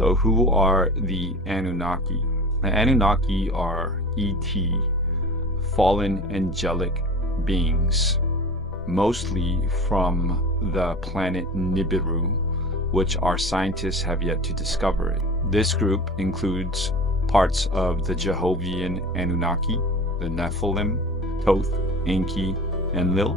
So who are the Anunnaki? The Anunnaki are ET, fallen angelic beings, mostly from the planet Nibiru, which our scientists have yet to discover it. This group includes parts of the Jehovah's Anunnaki, the Nephilim, Thoth, Enki, and Lil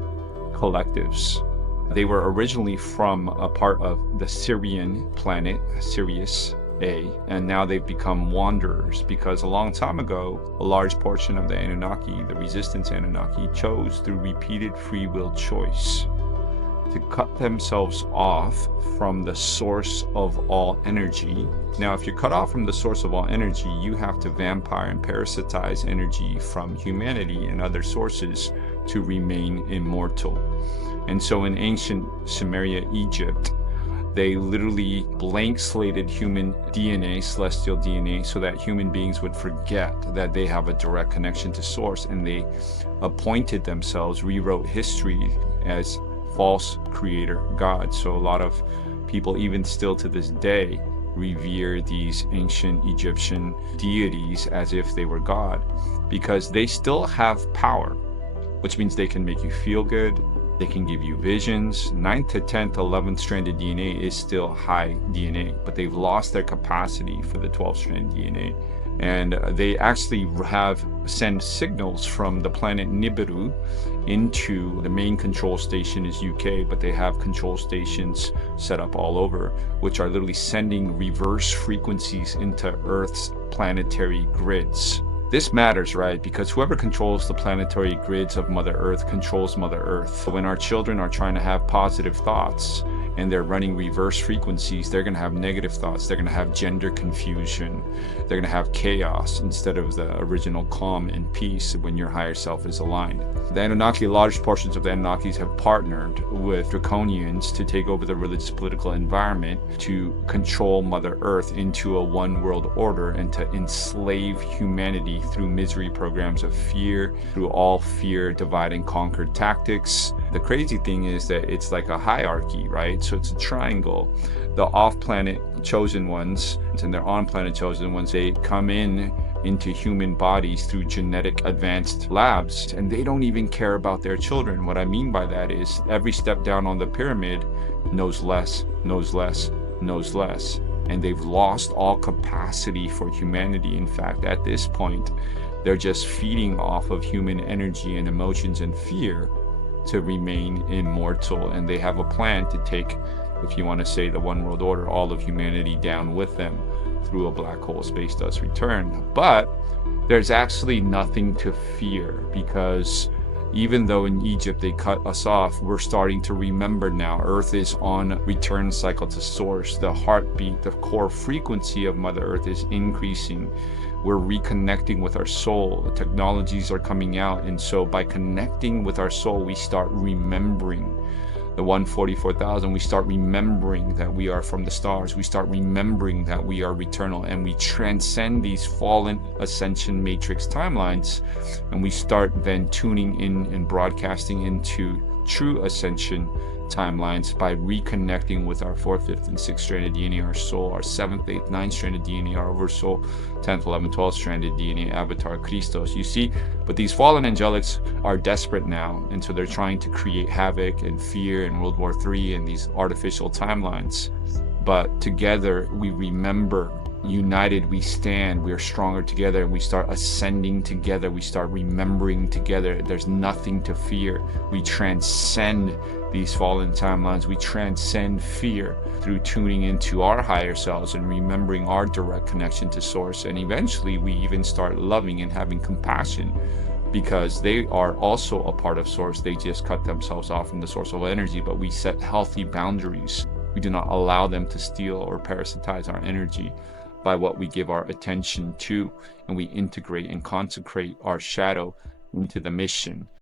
collectives. They were originally from a part of the Syrian planet, Sirius A, and now they've become wanderers because a long time ago, a large portion of the Anunnaki, the resistance Anunnaki, chose through repeated free will choice to cut themselves off from the source of all energy. Now, if you're cut off from the source of all energy, you have to vampire and parasitize energy from humanity and other sources to remain immortal. And so in ancient Sumeria, Egypt, they literally blank slated human DNA, celestial DNA, so that human beings would forget that they have a direct connection to source, and they appointed themselves, rewrote history as false creator gods. So a lot of people, even still to this day, revere these ancient Egyptian deities as if they were God, because they still have power, which means they can make you feel good. They can give you visions. 9th to 10th, 11th stranded DNA is still high DNA, but they've lost their capacity for the 12th stranded DNA. And they actually send signals from the planet Nibiru into the main control station is UK, but they have control stations set up all over, which are literally sending reverse frequencies into Earth's planetary grids. This matters, right? Because whoever controls the planetary grids of Mother Earth controls Mother Earth. When our children are trying to have positive thoughts and they're running reverse frequencies, they're going to have negative thoughts. They're going to have gender confusion. They're going to have chaos instead of the original calm and peace when your higher self is aligned. The Anunnaki, large portions of the Anunnakis have partnered with Draconians to take over the religious political environment to control Mother Earth into a one world order and to enslave humanity through misery programs of fear, through all fear, divide and conquer tactics. The crazy thing is that it's like a hierarchy, right? So it's a triangle. The off-planet chosen ones and their on-planet chosen ones, they come into human bodies through genetic advanced labs, and they don't even care about their children. What I mean by that is every step down on the pyramid knows less, knows less, knows less. And they've lost all capacity for humanity. In fact, at this point, they're just feeding off of human energy and emotions and fear to remain immortal. And they have a plan to take, if you want to say the one world order, all of humanity down with them through a black hole. Space does return. But there's actually nothing to fear, because even though in Egypt they cut us off, we're starting to remember now. Earth is on return cycle to source. The heartbeat, the core frequency of Mother Earth is increasing. We're reconnecting with our soul. The technologies are coming out. And so by connecting with our soul, we start remembering the 144,000. We start remembering that we are from the stars. We start remembering that we are eternal, and we transcend these fallen ascension matrix timelines, and we start then tuning in and broadcasting into true ascension timelines by reconnecting with our 4th, 5th, and 6th stranded DNA, our soul, our 7th, 8th, 9th stranded DNA, our oversoul, 10th, 11th, 12th stranded DNA, avatar Christos. You see, but these fallen angelics are desperate now, and so they're trying to create havoc and fear and World War III and these artificial timelines. But together we remember. United we stand, we are stronger together, and we start ascending together, we start remembering together. There's nothing to fear. We transcend these fallen timelines. We transcend fear through tuning into our higher selves and remembering our direct connection to source. And eventually we even start loving and having compassion, because they are also a part of source. They just cut themselves off from the source of energy, but we set healthy boundaries. We do not allow them to steal or parasitize our energy by what we give our attention to, and we integrate and consecrate our shadow into the mission.